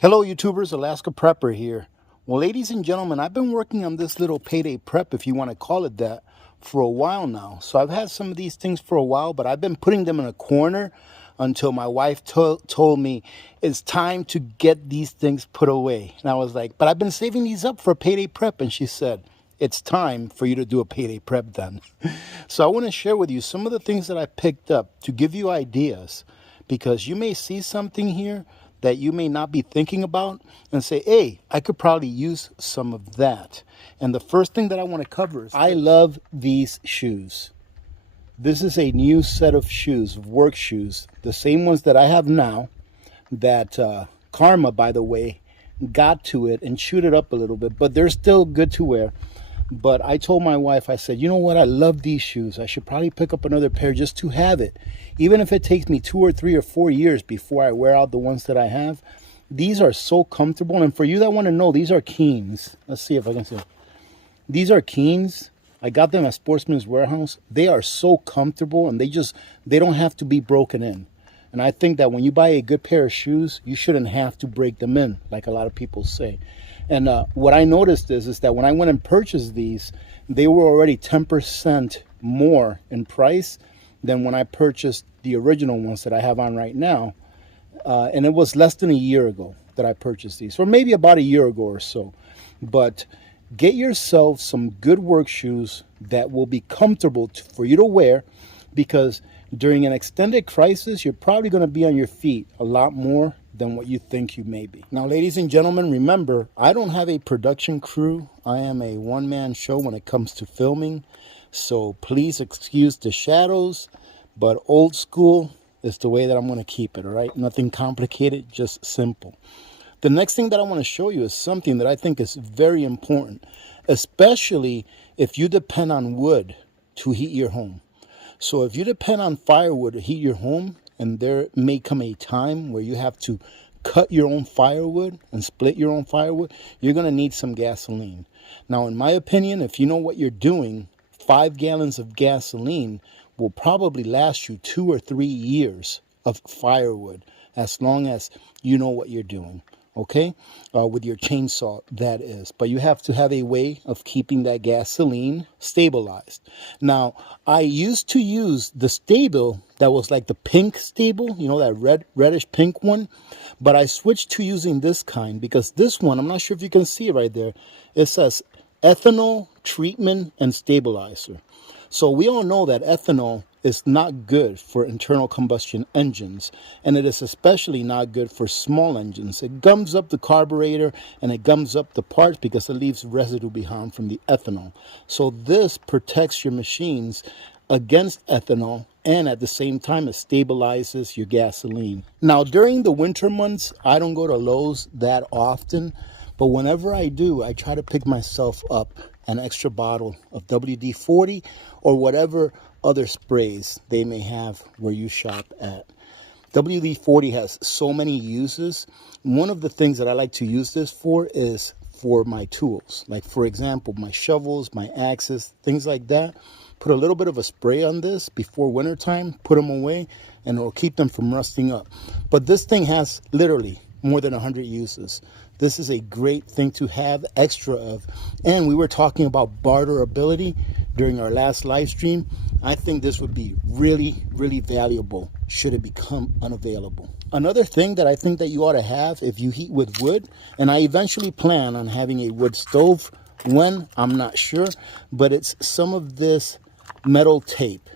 Hello YouTubers, Alaska Prepper here. Well, ladies and gentlemen, I've been working on this little payday prep, if you want to call it that, for a while now. So I've had some of these things for a while, but I've been putting them in a corner until my wife told me it's time to get these things put away. And I was like, but I've been saving these up for a payday prep. And she said, it's time for you to do a payday prep then. So I want to share with you some of the things that I picked up to give you ideas, because you may see something here that you may not be thinking about and say, hey, I could probably use some of that. And the first thing that I want to cover is I love these shoes. This is a new set of shoes, work shoes, the same ones that I have now, that Karma, by the way, got to it and chewed it up a little bit, but they're still good to wear. But I told my wife, I said, you know what? I love these shoes. I should probably pick up another pair just to have it. Even if it takes me 2 or 3 or 4 years before I wear out the ones that I have. These are so comfortable. And for you that want to know, these are Keens. Let's see if I can see. These are Keens. I got them at Sportsman's Warehouse. They are so comfortable, and they don't have to be broken in. And I think that when you buy a good pair of shoes, you shouldn't have to break them in, like a lot of people say. And what I noticed is that when I went and purchased these, they were already 10% more in price than when I purchased the original ones that I have on right now. And it was less than a year ago that I purchased these, or maybe about a year ago or so. But get yourself some good work shoes that will be comfortable for you to wear, because during an extended crisis, you're probably going to be on your feet a lot more than what you think you may be. Now, ladies and gentlemen, remember, I don't have a production crew. I am a one-man show when it comes to filming. So please excuse the shadows, but old school is the way that I'm going to keep it, all right? Nothing complicated, just simple. The next thing that I want to show you is something that I think is very important, especially if you depend on wood to heat your home. So if you depend on firewood to heat your home, and there may come a time where you have to cut your own firewood and split your own firewood, you're going to need some gasoline. Now, in my opinion, if you know what you're doing, 5 gallons of gasoline will probably last you 2 or 3 years of firewood, as long as you know what you're doing. Okay, with your chainsaw, that is. But you have to have a way of keeping that gasoline stabilized. Now, I used to use the stable that was like the pink stable, you know, that reddish pink one. But I switched to using this kind, because this one, I'm not sure if you can see it right there, it says ethanol treatment and stabilizer. So we all know that ethanol is not good for internal combustion engines, and it is especially not good for small engines. It gums up the carburetor and it gums up the parts because it leaves residue behind from the ethanol. So this protects your machines against ethanol, and at the same time it stabilizes your gasoline. Now, during the winter months, I don't go to Lowe's that often, but whenever I do, I try to pick myself up an extra bottle of WD-40 or whatever other sprays they may have where you shop at. WD-40 has so many uses. One of the things that I like to use this for is for my tools. Like, for example, my shovels, my axes, things like that. Put a little bit of a spray on this before wintertime, put them away, and it'll keep them from rusting up. But this thing has literally more than 100 uses. This is a great thing to have extra of. And we were talking about barter ability during our last live stream. I think this would be really, really valuable should it become unavailable. Another thing that I think that you ought to have if you heat with wood, and I eventually plan on having a wood stove, when, I'm not sure, but it's some of this metal tape.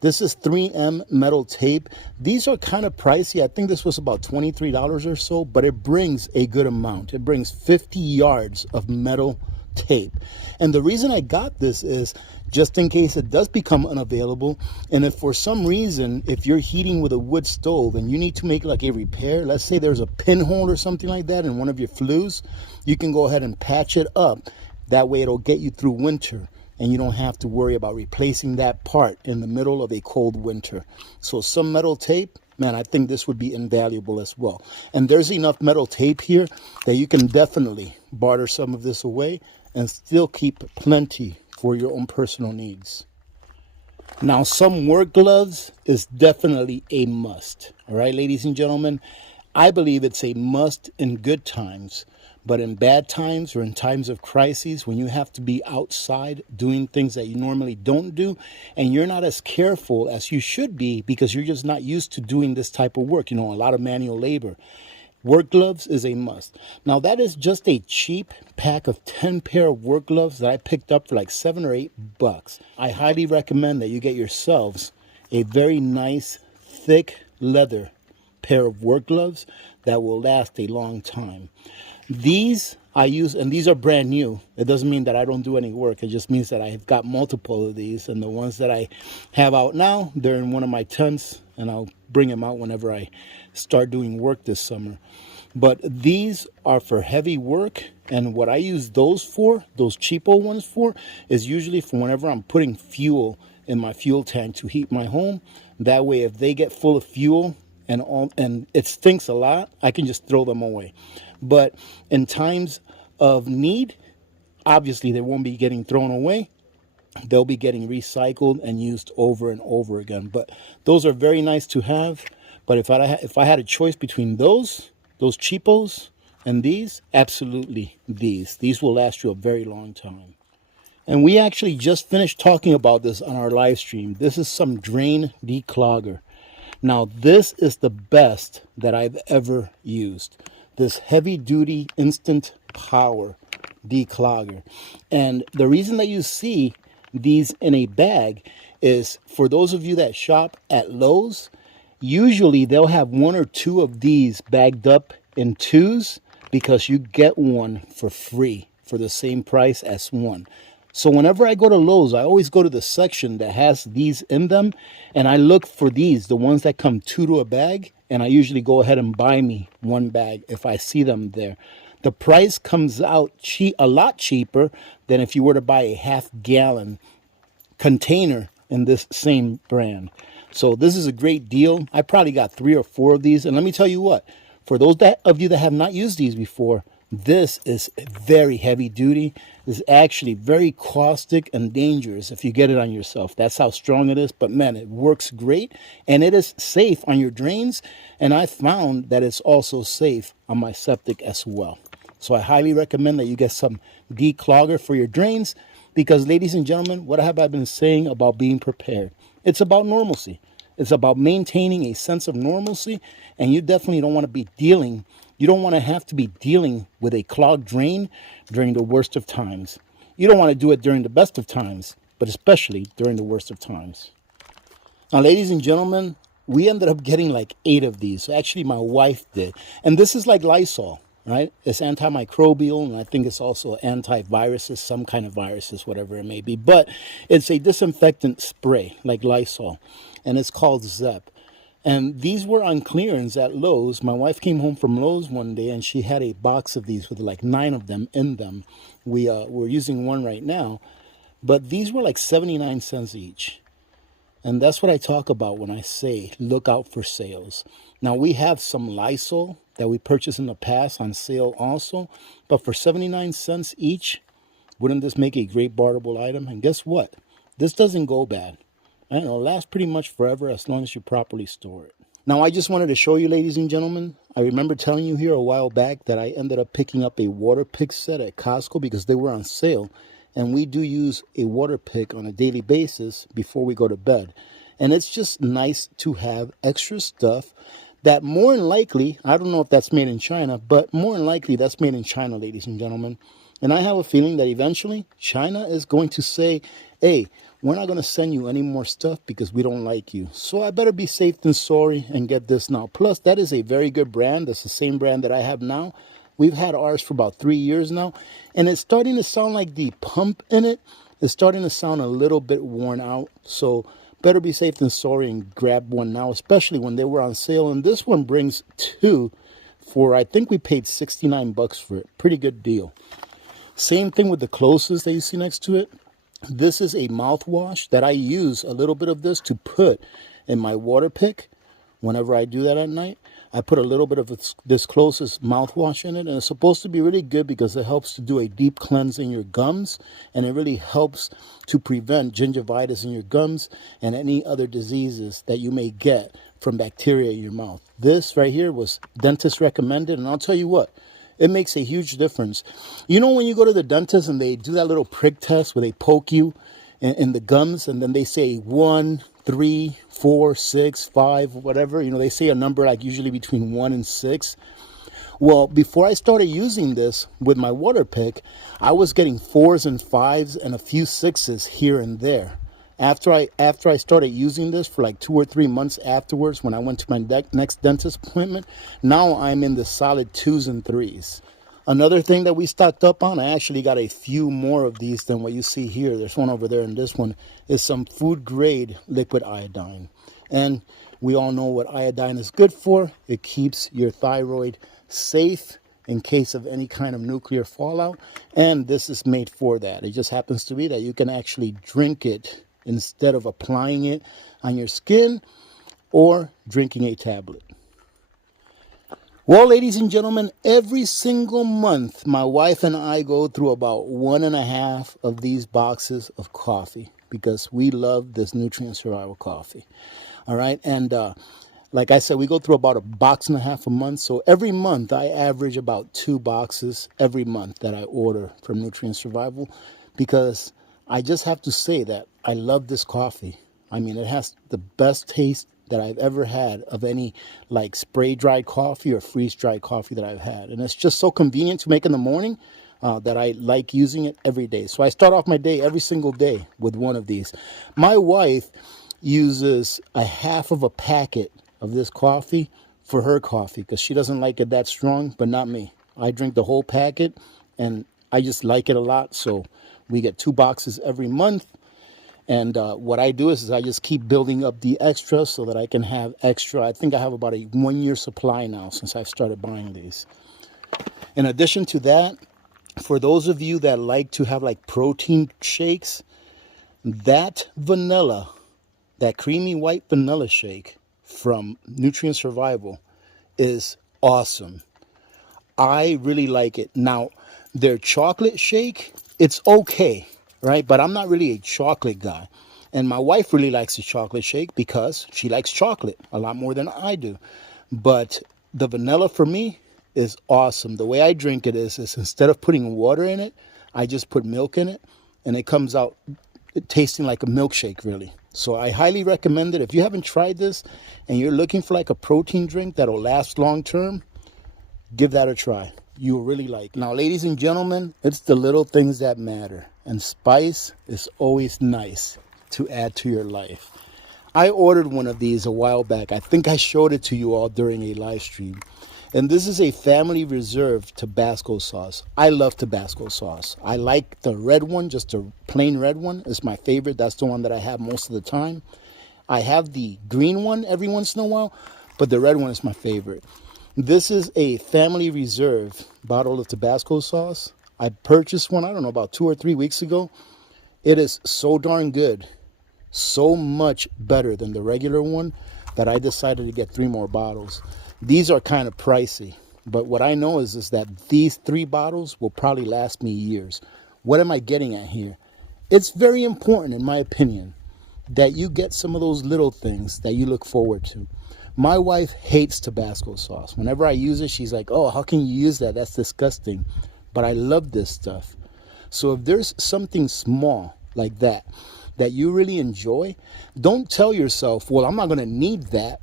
This is 3M metal tape. These are kind of pricey. I think this was about $23 or so, but it brings a good amount. It brings 50 yards of metal tape. And the reason I got this is just in case it does become unavailable. And if for some reason, if you're heating with a wood stove and you need to make like a repair, let's say there's a pinhole or something like that in one of your flues, you can go ahead and patch it up. That way it'll get you through winter, and you don't have to worry about replacing that part in the middle of a cold winter. So some metal tape, man, I think this would be invaluable as well. And there's enough metal tape here that you can definitely barter some of this away and still keep plenty for your own personal needs. Now, some work gloves is definitely a must. All right, ladies and gentlemen, I believe it's a must in good times, but in bad times or in times of crises, when you have to be outside doing things that you normally don't do, and you're not as careful as you should be because you're just not used to doing this type of work, a lot of manual labor. Work gloves is a must. Now, that is just a cheap pack of 10 pair of work gloves that I picked up for like $7 or $8. I highly recommend that you get yourselves a very nice, thick leather pair of work gloves that will last a long time. These I use, and these are brand new. It doesn't mean that I don't do any work. It just means that I've got multiple of these, and the ones that I have out now, they're in one of my tents, and I'll bring them out whenever I start doing work this summer. But these are for heavy work, and what I use those for, those cheapo ones for, is usually for whenever I'm putting fuel in my fuel tank to heat my home. That way, if they get full of fuel and it stinks a lot, I can just throw them away. But in times of need, obviously they won't be getting thrown away. They'll be getting recycled and used over and over again. But those are very nice to have. But if I had a choice between those cheapos and these, absolutely these. These will last you a very long time. And we actually just finished talking about this on our live stream. This is some drain declogger. Now, this is the best that I've ever used. This heavy duty instant power declogger. And the reason that you see these in a bag is for those of you that shop at Lowe's, usually they'll have one or two of these bagged up in twos because you get one for free for the same price as one. So whenever I go to Lowe's, I always go to the section that has these in them, and I look for these, the ones that come two to a bag, and I usually go ahead and buy me one bag if I see them there. The price comes out a lot cheaper than if you were to buy a half-gallon container in this same brand. So this is a great deal. I probably got 3 or 4 of these, and let me tell you what, for those of you that have not used these before, this is very heavy duty. It's actually very caustic and dangerous if you get it on yourself. That's how strong it is. But man, it works great, and it is safe on your drains. And I found that it's also safe on my septic as well. So I highly recommend that you get some declogger for your drains, because ladies and gentlemen, what have I been saying about being prepared? It's about normalcy. It's about maintaining a sense of normalcy, and you definitely don't want to be you don't want to have to be dealing with a clogged drain during the worst of times. You don't want to do it during the best of times, but especially during the worst of times. Now, ladies and gentlemen, we ended up getting like 8 of these. Actually, my wife did. And this is like Lysol, right? It's antimicrobial, and I think it's also antiviruses, some kind of viruses, whatever it may be. But it's a disinfectant spray like Lysol, and it's called Zep. And these were on clearance at Lowe's. My wife came home from Lowe's one day, and she had a box of these with like 9 of them in them. We're using one right now, but these were like 79 cents each. And that's what I talk about when I say look out for sales. Now, we have some Lysol that we purchased in the past on sale also, but for 79 cents each, wouldn't this make a great barterable item? And guess what? This doesn't go bad. And it'll last pretty much forever as long as you properly store it. Now, I just wanted to show you, ladies and gentlemen, I remember telling you here a while back that I ended up picking up a water pick set at Costco because they were on sale. And we do use a water pick on a daily basis before we go to bed. And it's just nice to have extra stuff that more than likely, I don't know if that's made in China, but more than likely that's made in China, ladies and gentlemen. And I have a feeling that eventually China is going to say, hey, we're not going to send you any more stuff because we don't like you. So I better be safe than sorry and get this now. Plus, that is a very good brand. That's the same brand that I have now. We've had ours for about 3 years now. And it's starting to sound like the pump in it is starting to sound a little bit worn out. So better be safe than sorry and grab one now, especially when they were on sale. And this one brings 2 for, I think we paid $69 for it. Pretty good deal. Same thing with the closest that you see next to it. This is a mouthwash that I use a little bit of this to put in my water pick. Whenever I do that at night, I put a little bit of this closest mouthwash in it. And it's supposed to be really good because it helps to do a deep cleanse in your gums. And it really helps to prevent gingivitis in your gums and any other diseases that you may get from bacteria in your mouth. This right here was dentist recommended, and I'll tell you what, it makes a huge difference. You know when you go to the dentist and they do that little prick test where they poke you in the gums, and then they say 1, 3, 4, 6, 5, whatever. You know, they say a number like usually between 1 and 6. Well, before I started using this with my water pick, I was getting 4s and 5s and a few 6s here and there. After I started using this for like 2 or 3 months afterwards, when I went to my next dentist appointment, now I'm in the solid 2s and 3s. Another thing that we stocked up on, I actually got a few more of these than what you see here. There's one over there, and this one is some food grade liquid iodine. And we all know what iodine is good for. It keeps your thyroid safe in case of any kind of nuclear fallout. And this is made for that. It just happens to be that you can actually drink it instead of applying it on your skin or drinking a tablet. Well, ladies and gentlemen, every single month, my wife and I go through about 1.5 of these boxes of coffee because we love this Nutrient Survival coffee. All right. And like I said, we go through about 1.5 boxes a month. So every month I average about 2 boxes every month that I order from Nutrient Survival, because I just have to say that I love this coffee. I mean, it has the best taste that I've ever had of any like spray dried coffee or freeze dried coffee that I've had. And it's just so convenient to make in the morning that I like using it every day. So I start off my day every single day with one of these. My wife uses 1/2 of a packet of this coffee for her coffee because she doesn't like it that strong, but not me. I drink the whole packet and I just like it a lot. So we get 2 boxes every month. And what I do is I just keep building up the extra so that I can have extra. I think I have about a 1-year supply now since I've started buying these. In addition to that, for those of you that like to have like protein shakes, that vanilla, that creamy white vanilla shake from Nutrient Survival is awesome. I really like it. Now, their chocolate shake, it's okay, right? But I'm not really a chocolate guy. And my wife really likes the chocolate shake because she likes chocolate a lot more than I do. But the vanilla for me is awesome. The way I drink it is instead of putting water in it, I just put milk in it, and it comes out tasting like a milkshake, really. So I highly recommend it. If you haven't tried this and you're looking for like a protein drink that'll last long term, give that a try. You'll really like it. Now, ladies and gentlemen, it's the little things that matter. And spice is always nice to add to your life. I ordered one of these a while back. I think I showed it to you all during a live stream. And this is a family reserve Tabasco sauce. I love Tabasco sauce. I like the red one, just a plain red one is my favorite. That's the one that I have most of the time. I have the green one every once in a while, but the red one is my favorite. This is a family reserve bottle of Tabasco sauce. I purchased one, I don't know, about 2 or 3 weeks ago. It is so darn good, so much better than the regular one, that I decided to get 3 more bottles. These are kind of pricey, but what I know is that these 3 bottles will probably last me years. What am I getting at here? It's very important, in my opinion, that you get some of those little things that you look forward to. My wife hates Tabasco sauce. Whenever I use it, she's like, oh, how can you use that? That's disgusting. But I love this stuff. So if there's something small like that that you really enjoy, don't tell yourself, well, I'm not going to need that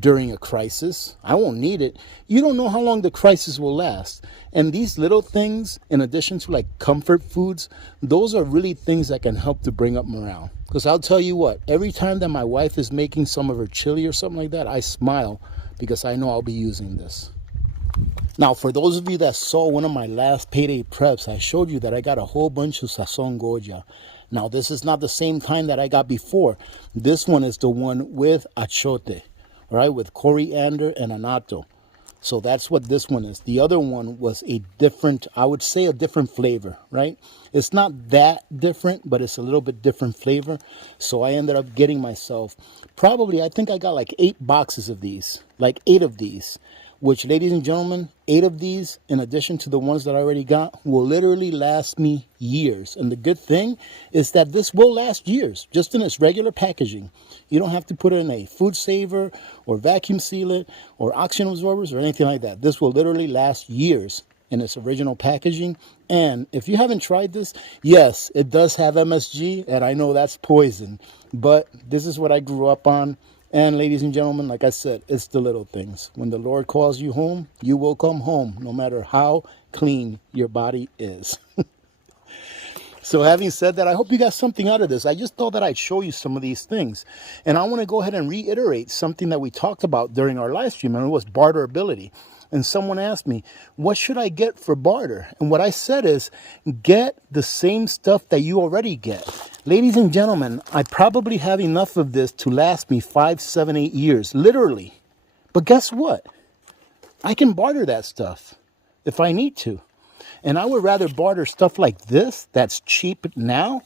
during a crisis. I won't need it. You don't know how long the crisis will last. And these little things, in addition to like comfort foods, those are really things that can help to bring up morale. Because I'll tell you what, every time that my wife is making some of her chili or something like that, I smile because I know I'll be using this. Now, for those of you that saw one of my last payday preps, I showed you that I got a whole bunch of Sazon Goya. Now, this is not the same kind that I got before. This one is the one with achote, right, with coriander and annatto. So that's what this one is. The other one was a different, I would say a different flavor, right? It's not that different, but it's a little bit different flavor. So I ended up getting myself probably, I think I got like 8 boxes of these, like 8 of these. which, ladies and gentlemen, 8 of these, in addition to the ones that I already got, will literally last me years. And the good thing is that this will last years, just in its regular packaging. You don't have to put it in a food saver or vacuum seal it or oxygen absorbers or anything like that. This will literally last years in its original packaging. And if you haven't tried this, yes, it does have MSG, and I know that's poison, but this is what I grew up on. And ladies and gentlemen, like I said, it's the little things. When the Lord calls you home, you will come home, no matter how clean your body is. So having said that, I hope you got something out of this. I just thought that I'd show you some of these things. And I want to go ahead and reiterate something that we talked about during our live stream, and it was barterability. And someone asked me, what should I get for barter? And what I said is, get the same stuff that you already get. Ladies and gentlemen, I probably have enough of this to last me 5, 7, 8 years, literally. But guess what? I can barter that stuff if I need to. And I would rather barter stuff like this that's cheap now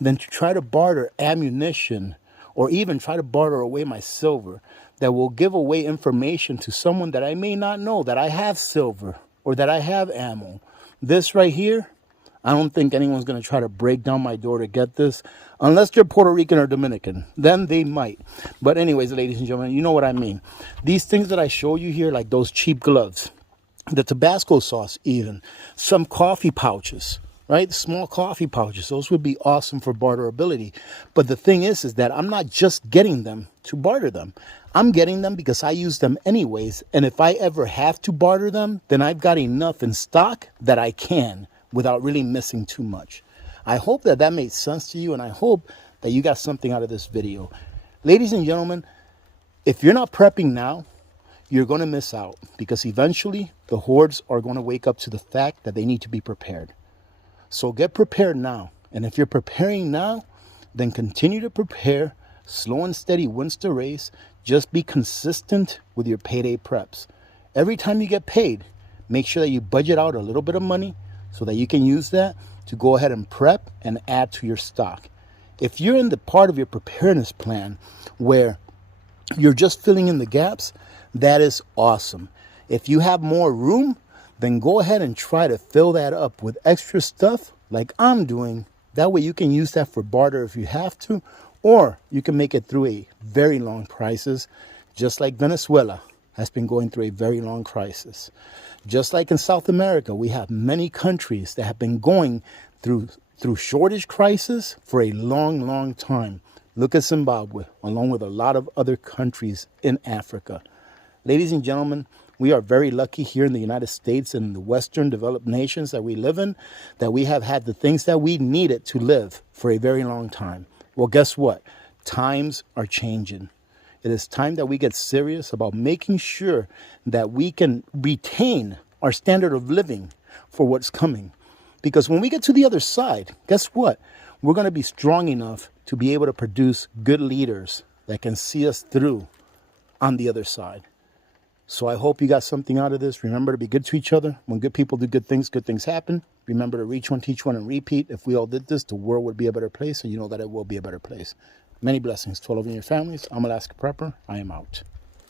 than to try to barter ammunition or even try to barter away my silver that will give away information to someone that I may not know that I have silver or that I have ammo. This right here, I don't think anyone's going to try to break down my door to get this unless they're Puerto Rican or Dominican. Then they might. But anyways, ladies and gentlemen, you know what I mean. These things that I show you here, like those cheap gloves, the Tabasco sauce even, some coffee pouches, right? Small coffee pouches. Those would be awesome for barterability. But the thing is that I'm not just getting them to barter them. I'm getting them because I use them anyways. And if I ever have to barter them, then I've got enough in stock that I can without really missing too much. I hope that that made sense to you, and I hope that you got something out of this video. Ladies and gentlemen, if you're not prepping now, you're going to miss out, because eventually the hordes are going to wake up to the fact that they need to be prepared. So get prepared now. And if you're preparing now, then continue to prepare. Slow and steady wins the race. Just be consistent with your payday preps. Every time you get paid, make sure that you budget out a little bit of money so that you can use that to go ahead and prep and add to your stock. If you're in the part of your preparedness plan where you're just filling in the gaps, that is awesome. If you have more room, then go ahead and try to fill that up with extra stuff like I'm doing. That way you can use that for barter if you have to, or you can make it through a very long crisis, just like Venezuela has been going through a very long crisis. Just like in South America, we have many countries that have been going through shortage crisis for a long, long time. Look at Zimbabwe, along with a lot of other countries in Africa. Ladies and gentlemen, we are very lucky here in the United States and the Western developed nations that we live in, that we have had the things that we needed to live for a very long time. Well, guess what? Times are changing. It is time that we get serious about making sure that we can retain our standard of living for what's coming. Because when we get to the other side, guess what? We're going to be strong enough to be able to produce good leaders that can see us through on the other side. So I hope you got something out of this. Remember to be good to each other. When good people do good things happen. Remember to reach one, teach one, and repeat. If we all did this, the world would be a better place, and you know that it will be a better place. Many blessings to all of you and your families. I'm Alaska Prepper. I am out.